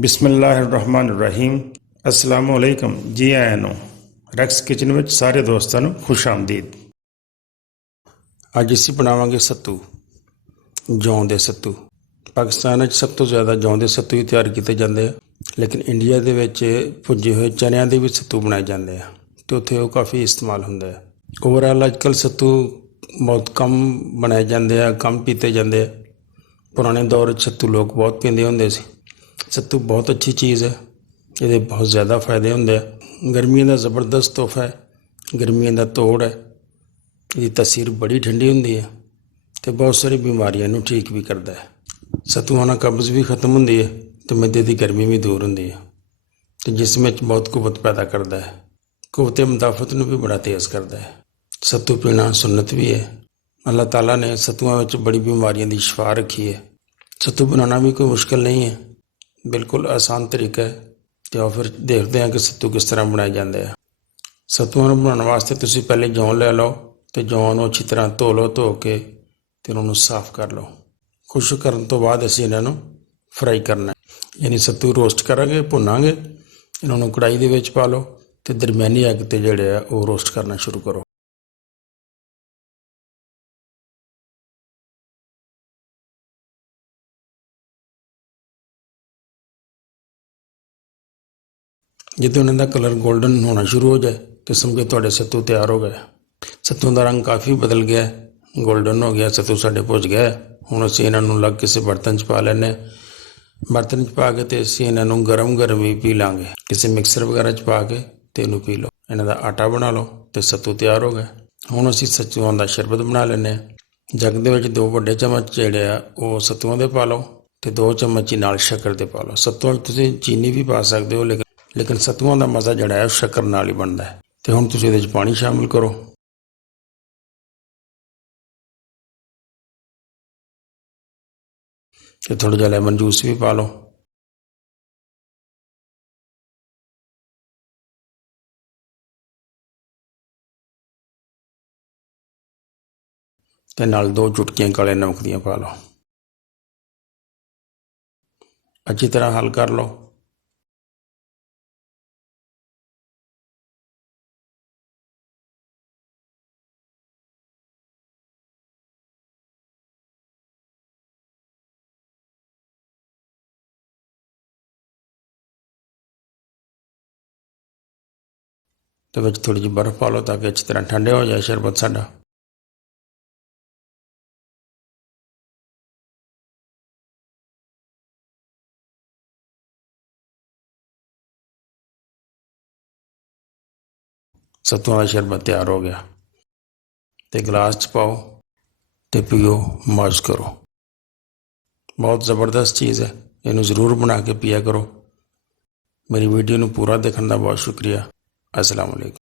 ਬਿਸਮਿਲ੍ਲਾਹਿਰਰਹਿਮਾਨਿਰਰਹੀਮ। अस्सलामु अलैकुम। जी आया ਨੂੰ ਰੈਕਸ ਕਿਚਨ ਵਿੱਚ ਸਾਰੇ ਦੋਸਤਾਂ ਨੂੰ ਖੁਸ਼ ਆਮਦੀਦ। ਅੱਜ ਅਸੀਂ ਬਣਾਵਾਂਗੇ ਸੱਤੂ, ਜੌਂ ਦੇ ਸੱਤੂ। ਪਾਕਿਸਤਾਨ ਵਿੱਚ ਸਭ ਤੋਂ ਜ਼ਿਆਦਾ ਜੌਂ ਦੇ ਸੱਤੂ ਹੀ ਤਿਆਰ ਕੀਤੇ ਜਾਂਦੇ ਆ, ਲੇਕਿਨ ਇੰਡੀਆ ਦੇ ਵਿੱਚ ਭੁੱਜੇ ਹੋਏ ਚਨਿਆਂ ਦੇ ਵੀ ਸੱਤੂ ਬਣਾਏ ਜਾਂਦੇ ਆ ਅਤੇ ਉੱਥੇ ਉਹ ਕਾਫੀ ਇਸਤੇਮਾਲ ਹੁੰਦੇ ਆ। ਓਵਰਆਲ ਅੱਜ ਕੱਲ੍ਹ ਸੱਤੂ ਬਹੁਤ ਕਮ ਬਣਾਏ ਜਾਂਦੇ ਆ, ਕਮ ਪੀਤੇ ਜਾਂਦੇ ਆ। ਪੁਰਾਣੇ ਦੌਰ ਵਿੱਚ ਸੱਤੂ ਲੋਕ ਬਹੁਤ ਪੀਂਦੇ ਹੁੰਦੇ ਸੀ। ਸੱਤੂ ਬਹੁਤ ਅੱਛੀ ਚੀਜ਼ ਹੈ, ਇਹਦੇ ਬਹੁਤ ਜ਼ਿਆਦਾ ਫਾਇਦੇ ਹੁੰਦੇ ਆ। ਗਰਮੀਆਂ ਦਾ ਜ਼ਬਰਦਸਤ ਤੋਹਫਾ ਹੈ, ਗਰਮੀਆਂ ਦਾ ਤੋੜ ਹੈ। ਇਹਦੀ ਤਾਸੀਰ ਬੜੀ ਠੰਡੀ ਹੁੰਦੀ ਹੈ ਅਤੇ ਬਹੁਤ ਸਾਰੀ ਬਿਮਾਰੀਆਂ ਨੂੰ ਠੀਕ ਵੀ ਕਰਦਾ ਹੈ। ਸੱਤੂਆਂ ਨਾਲ ਕਬਜ਼ ਵੀ ਖਤਮ ਹੁੰਦੀ ਹੈ ਅਤੇ ਮਿੱਦੇ ਦੀ ਗਰਮੀ ਵੀ ਦੂਰ ਹੁੰਦੀ ਹੈ ਅਤੇ ਜਿਸਮ ਵਿੱਚ ਬਹੁਤ ਕੁਵਤ ਪੈਦਾ ਕਰਦਾ ਹੈ। ਕੁਵਤ ਮੁਦਾਫਤ ਨੂੰ ਵੀ ਬੜਾ ਤੇਜ਼ ਕਰਦਾ ਹੈ। ਸੱਤੂ ਪੀਣਾ ਸੁਨਨਤ ਵੀ ਹੈ। ਅੱਲਾਹ ਤਾਲਾ ਨੇ ਸੱਤੂਆਂ ਵਿੱਚ ਬੜੀ ਬਿਮਾਰੀਆਂ ਦੀ ਸ਼ਿਫਾ ਰੱਖੀ ਹੈ। ਸੱਤੂ ਬਣਾਉਣਾ ਵੀ ਕੋਈ ਮੁਸ਼ਕਿਲ ਨਹੀਂ ਹੈ, ਬਿਲਕੁਲ ਆਸਾਨ ਤਰੀਕਾ ਹੈ। ਅਤੇ ਆਓ ਫਿਰ ਦੇਖਦੇ ਹਾਂ ਕਿ ਸੱਤੂ ਕਿਸ ਤਰ੍ਹਾਂ ਬਣਾਏ ਜਾਂਦੇ ਆ। ਸੱਤੂਆਂ ਨੂੰ ਬਣਾਉਣ ਵਾਸਤੇ ਤੁਸੀਂ ਪਹਿਲੇ ਜੌਂ ਲੈ ਲਓ ਅਤੇ ਜੌਂ ਨੂੰ ਅੱਛੀ ਤਰ੍ਹਾਂ ਧੋ ਲਓ, ਧੋ ਕੇ ਅਤੇ ਉਹਨਾਂ ਨੂੰ ਸਾਫ਼ ਕਰ ਲਓ। ਖੁਸ਼ਕ ਕਰਨ ਤੋਂ ਬਾਅਦ ਅਸੀਂ ਇਹਨਾਂ ਨੂੰ ਫਰਾਈ ਕਰਨਾ, ਯਾਨੀ ਸੱਤੂ ਰੋਸਟ ਕਰਾਂਗੇ, ਭੁੰਨਾਂਗੇ। ਇਹਨਾਂ ਨੂੰ ਕੜਾਹੀ ਦੇ ਵਿੱਚ ਪਾ ਲਓ ਅਤੇ ਦਰਮਿਆਨੀ ਅੱਗ 'ਤੇ ਜਿਹੜੇ ਆ ਉਹ ਰੋਸਟ ਕਰਨਾ ਸ਼ੁਰੂ ਕਰੋ। ਜਦੋਂ ਉਹਨਾਂ ਦਾ ਕਲਰ ਗੋਲਡਨ ਹੋਣਾ ਸ਼ੁਰੂ ਹੋ ਜਾਏ ਤਾਂ ਸਮਝੋ ਤੁਹਾਡੇ ਸੱਤੂ ਤਿਆਰ ਹੋ ਗਏ। ਸੱਤੂ ਦਾ ਰੰਗ ਕਾਫੀ ਬਦਲ ਗਿਆ, ਗੋਲਡਨ ਹੋ ਗਿਆ, ਸੱਤੂ ਸਾਡੇ ਭੁੱਜ ਗਿਆ। ਹੁਣ ਅਸੀਂ ਇਹਨਾਂ ਨੂੰ ਅਲੱਗ ਕਿਸੇ ਬਰਤਨ 'ਚ ਪਾ ਲੈਂਦੇ ਹਾਂ। ਬਰਤਨ 'ਚ ਪਾ ਕੇ ਅਤੇ ਅਸੀਂ ਇਹਨਾਂ ਨੂੰ ਗਰਮ ਹੀ ਪੀ ਲਾਂਗੇ। ਕਿਸੇ ਮਿਕਸਰ ਵਗੈਰਾ 'ਚ ਪਾ ਕੇ ਅਤੇ ਇਹਨੂੰ ਪੀ ਲਓ। ਇਹਨਾਂ ਦਾ ਆਟਾ ਬਣਾ ਲਓ ਅਤੇ ਸੱਤੂ ਤਿਆਰ ਹੋ ਗਏ। ਹੁਣ ਅਸੀਂ ਸੱਤੂਆਂ ਦਾ ਸ਼ਰਬਤ ਬਣਾ ਲੈਂਦੇ ਹਾਂ। ਜੱਗ ਦੇ ਵਿੱਚ 2 ਵੱਡੇ ਚਮਚ ਜਿਹੜੇ ਆ ਉਹ ਸੱਤੂਆਂ ਦੇ ਪਾ ਲਓ ਅਤੇ 2 ਚਮਚ ਹੀ ਨਾਲ ਸ਼ੱਕਰ ਦੇ ਪਾ ਲਓ। ਸੱਤੂਆਂ 'ਚ ਤੁਸੀਂ ਚੀਨੀ ਵੀ ਪਾ ਸਕਦੇ ਹੋ, ਲੇਕਿਨ ਸੱਤੂਆਂ ਦਾ ਮਜ਼ਾ ਜਿਹੜਾ ਹੈ ਉਹ ਸ਼ੱਕਰ ਨਾਲ ਹੀ ਬਣਦਾ ਹੈ। ਅਤੇ ਹੁਣ ਤੁਸੀਂ ਇਹਦੇ 'ਚ ਪਾਣੀ ਸ਼ਾਮਿਲ ਕਰੋ ਅਤੇ ਥੋੜ੍ਹਾ ਜਿਹਾ ਲੈਮਨ ਜੂਸ ਵੀ ਪਾ ਲਓ। ਅਤੇ ਨਾਲ 2 ਚੁਟਕੀਆਂ ਕਾਲੇ ਨਮਕ ਦੀਆਂ ਪਾ ਲਓ। ਅੱਛੀ ਤਰ੍ਹਾਂ ਹੱਲ ਕਰ ਲਓ। ਅਤੇ ਵਿੱਚ ਥੋੜ੍ਹੀ ਜਿਹੀ ਬਰਫ਼ ਪਾ ਲਓ ਤਾਂ ਕਿ ਅੱਛੀ ਤਰ੍ਹਾਂ ਠੰਡੇ ਹੋ ਜਾਏ ਸ਼ਰਬਤ ਸਾਡਾ। ਸੱਤੂਆਂ ਦਾ ਸ਼ਰਬਤ ਤਿਆਰ ਹੋ ਗਿਆ ਅਤੇ ਗਲਾਸ 'ਚ ਪਾਓ ਅਤੇ ਪੀਓ, ਮੌਜ ਕਰੋ। ਬਹੁਤ ਜ਼ਬਰਦਸਤ ਚੀਜ਼ ਹੈ, ਇਹਨੂੰ ਜ਼ਰੂਰ ਬਣਾ ਕੇ ਪੀਆ ਕਰੋ। ਮੇਰੀ ਵੀਡੀਓ ਨੂੰ ਪੂਰਾ ਦੇਖਣ ਦਾ ਬਹੁਤ ਸ਼ੁਕਰੀਆ। अस्सलाम वालेकुम।